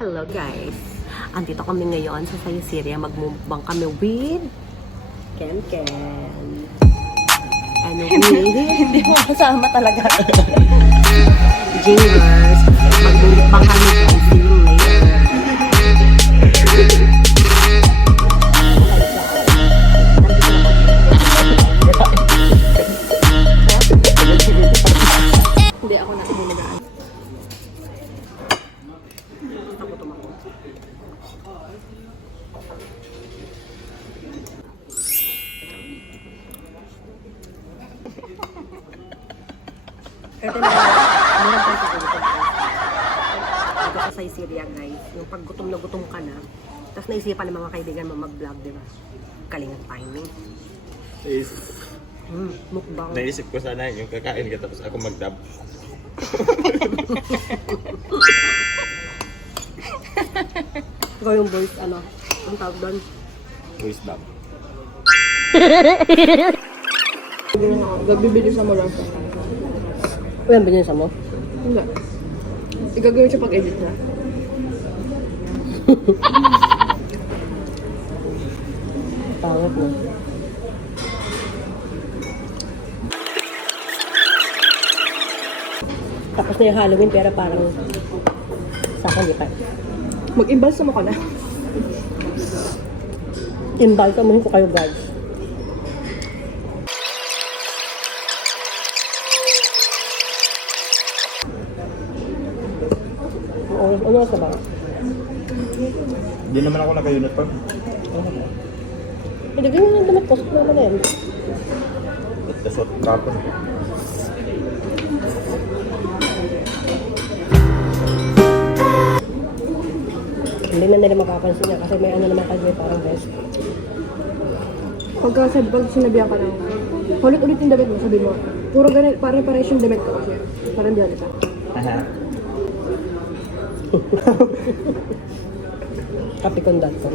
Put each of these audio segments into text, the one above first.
Hello guys! Andito kami ngayon sa Syria. Magmumukbang kami with Ken Ken. Hindi mo kasama talaga. Jingers. Magmumukbang kami guys. See you later. Hindi ako na bumugaan. Ako tumakbo. Ito na, meron tayong pagkugutom guys. Dito sa Syria guys, yung pag gutom na gutom ka na, tapos naisipan ng mga kaibigan mo mag-vlog, di ba? Kalingang timing. Mukbang. Naisip ko sana yung kakain ka tapos ako mag-dub. Ikaw yung voice, ano? Ang tawag doon? Voice dub. Gagbibili sa mo lang siya. O yan, binisa mo? Hindi. Igagawin siya pag-edit na. Pangit mo. Tapos na yung Halloween pero parang sa akin di pa. Mag-imbalsa mo ka na. Imbalsa mo ko kayo guys. Ano sa ba? Hindi naman ako naka-uniform. Hindi ganyan yung damit ko. Sa naman na yan. Ito short kapon. Hindi na nila makapansin niya kasi may ano naman kayo parang vest. Pag sinabihan ka ng ulit-ulit yung damit mo, sabi mo, puro ganit, pare-pares yung damit ko kasi. Parang di halata. Kapikon.com.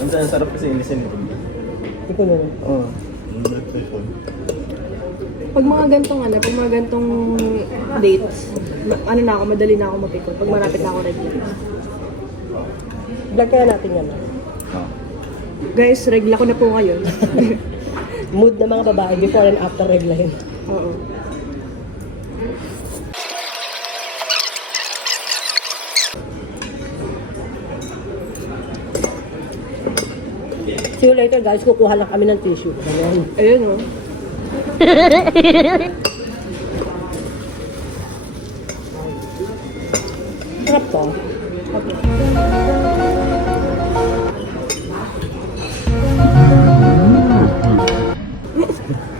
Ang sarap kasi inisin ko. Hindi ko nun. Oo. Pag mga gantong dates, ano na ako, madali na ako mapikon. Pag malapit na ako regular. Vlog kaya natin yan. Guys, regla ko na po ngayon. Mood ng mga babae before and after reglahin. Oo. See you later guys, kukuha lang kami ng tissue. Ganyan. Ayun o. Sarap to.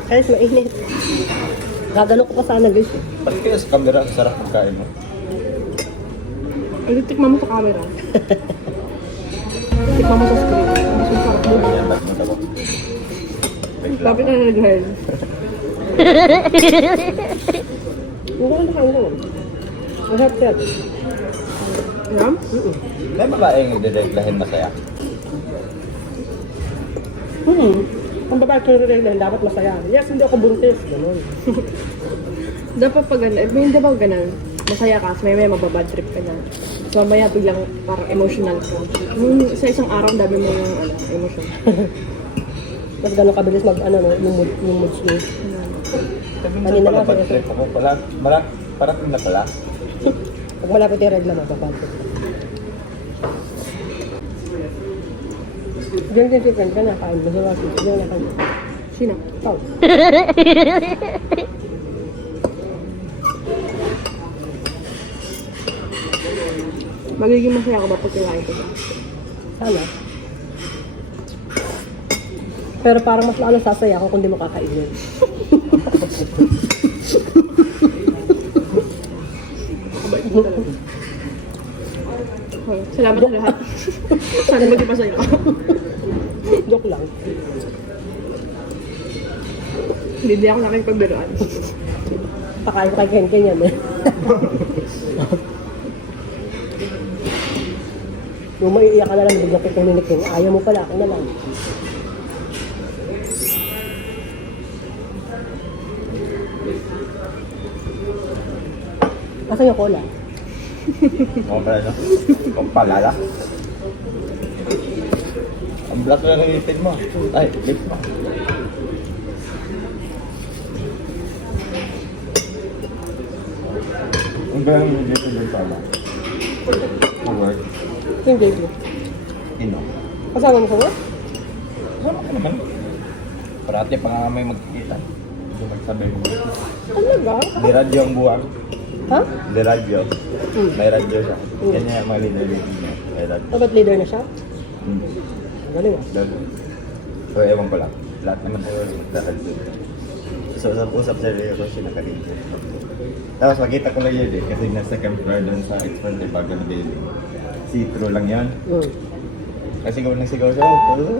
Guys, mainit. Gagano ko pa sana guys. Pati kaya sa camera, sarap pagkain mo. Ay, tikman mo sa camera. Tikman mo sa screen. Mas masarap mo. Yan, ba't mo ako? Lapit na naglahin. Hindi ko nakain lang. Masarap siya. Ayan? May babaeng direglahin masaya. Ang babae ko rin dapat masaya. Yes, hindi ako buntis. Ganun. Dapat pag ganun, hindi ba ganun? Masaya ka, may mababad trip ka na. So, mamaya biglang parang emotional ka. Sa isang araw, dami mo yung emotion. Mas gano'ng kabilis mag, ano, no, yung mood swing. Kanina pala bad trip ako. Parating na pala. Pag malapit yung regla, mapapansin. Diyan din si Ken, nakain mo. Diyan nakain mo. Sino? Ikaw. Magiging masaya ako ba pag kinain ko siya? Sana. Pero parang mas lalo sasaya ako kung di mo kakainin. Okay, salamat sa lahat. Sana maging masaya ka. Joke lang. Hindi ako nakikipagbiruan. Pakain ko kay Ken Ken yan eh. Yung maiiyak ka na lang, bigla kitang ninikin. Ayaw mo pala, ako na lang. Asan yung cola? Mga pala, no? Kung palala. Ang black lang ang ipin mo. Ay, lip mo. Ang ba yung dito din pala? For work? Hindi ko. Ino. Kasama mo sa work? Ano ka naman? Parati pa nga may magkikita. Hindi magsabi mo. Talaga? May radyo ang buwang. Ha? May radyo. Hmm. May radyo siya. Yan yung mga leader niya. May radyo. Dapat leader na siya? Hmm. Galing ah. So, ewan ko lang. Lahat naman tayo dahil doon. So, usap sa rin ako siya nakalito. Tapos makita ko lang yun eh. Kasi nasa camp floor doon sa Expert Bagan Building. See-through lang yan. Kasi sigaw ng sigaw siya.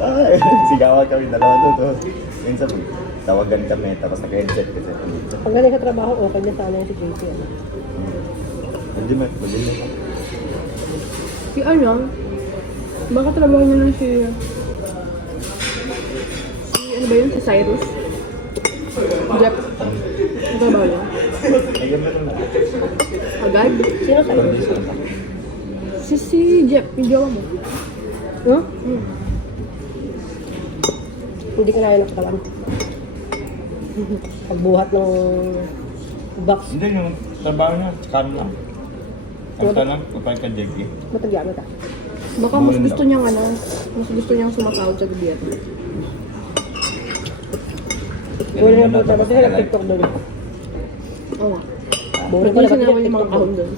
Ay! Sigawan kami dalawa doon. Tapos, minsan tawagan kami. Tapos naka-headset kasi. Pag galing sa trabaho, okay na sana yung si JC. Hindi mo. Si ano? Baka trabaho niya lang si ano ba yun? Si Cyrus? Jeff? Ano trabaho niya? Ayun ba naman? Agad? Sino sa'yo? Si Jeff, yung jowa mo. Huh? Hindi ko na yun nakatawan. Pagbuhat ng box. Hindi, yung trabaho niya. Scan lang. Ang tanong, kapag ka Jiggy. Matagya mo ta. Baka mas gusto niyang ano, mas gusto niyang sumasahod sa gobyerno. Wala na po tapos yung TikTok doon. Oo nga. Buhay ko Pati na sinama pati yung mga TikTok kahon doon. doon.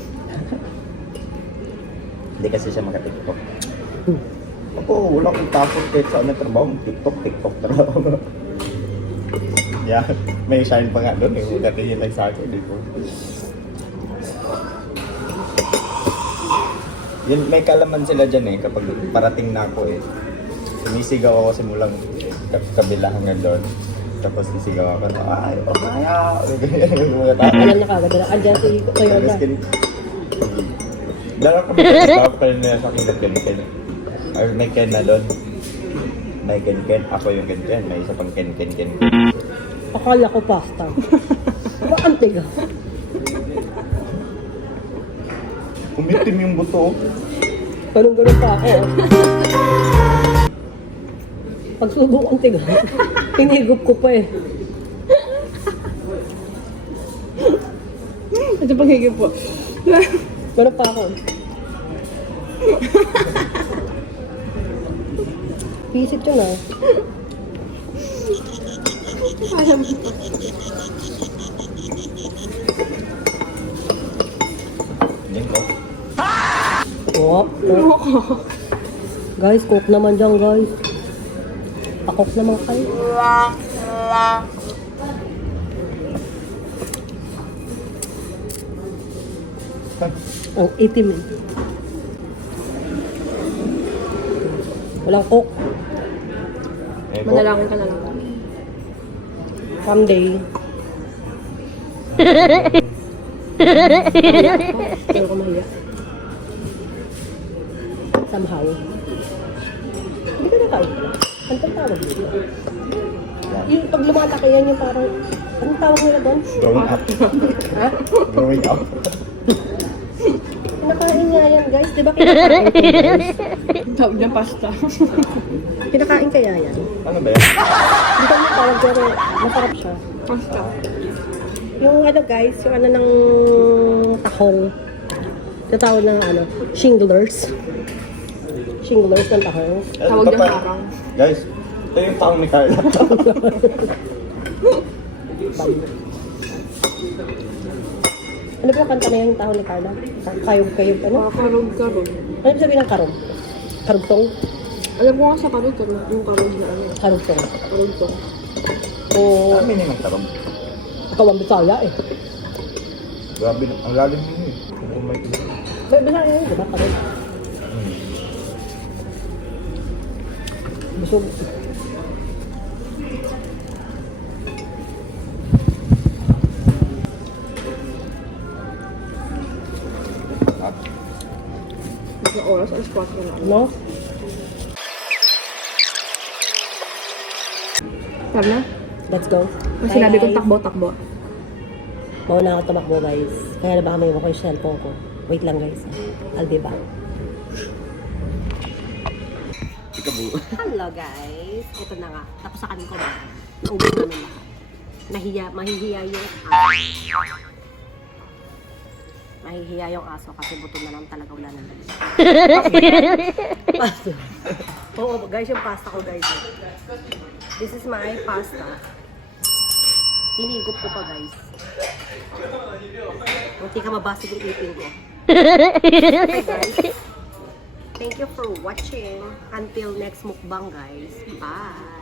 Hindi kasi siya makatiktok. Ako, wala akong tapos kahit saan na trabaho. TikTok trabaho. Yeah, may shine pa nga doon eh. Dati yun lang sa akin. Dito. Yun, may kalaman sila dyan eh. Kapag parating na ako eh. Sumisigaw ako simulang kabila hanggang doon. Tapos sisigaw ako. Ay, oh kaya! Mga tao. Alam na kagad na. Andyan si Toyota. Dalawa kami tawag pa rin nila sa akin Ken. Or may Ken na doon. May Ken. Ako yung Ken. May isa pang Ken. Akala ko pasta. Maantiga. Umitim yung buto. Ganun pa ako. Pagsubok ang tiga. Tinigup ko pa eh. Ito pagiging po. Ganun pa ako. Pisit yun ah. Yan ko. Oh, guys, cook naman dyan guys. Pakok naman kayo. Ang itim eh. Walang cook. Manalangin ka na lang. Someday. Pero ko mahiya. Somehow. Hindi ka nakain. Ano pang tawag dito? Yung pag lumalaki yan yung parang, anong tawag nila doon? Growing up. Ha? Growing up. Kinakain nga yan guys. Di ba kinakain ko guys? Tawag niya pasta. Kinakain kaya yan? Ano ba yan? Hindi ko yung tawag pero masarap siya. Pasta. Yung ano guys, yung ano ng tahong. Tatawag ng ano, shinglers. Shinglers ng tahong. Tawag Ito niya pa. parang. Guys, ito yung taong ni Carla. Ano ba yung kanta na yan yung tahong ni Carla? Kayog, ano? Karog. Ano yung sabihin ng karog? Karugtong? Alam ko nga sa karog, yung karog na ano. Karugtong. Karogtong. O, Ano meaning ng tarong? ikaw ang Bisaya eh. Grabe, ang lalim mo eh. Oh my God. May Bisaya yun, di ba? Karog. Busog. At, Mas na oras, alas 4 na lang. No? Tara na. Let's go. Mas sinabi kong takbo. Mauna ako tumakbo guys. Kaya na baka may iwan ko yung cellphone ko. Wait lang guys. I'll be back. Ikabu. Hello guys. Ito na nga. Tapos sa kanin ko ba? Naubos namin lahat. Mahihiya yung aso. Mahihiya yung aso kasi buto na lang talaga wala na lang. Pasta. Oo guys, yung pasta ko guys. This is my pasta. Tinigop ko pa guys. Munti ka mabasig yung ipin ko. Okay guys. Thank you for watching. Until next mukbang guys. Bye!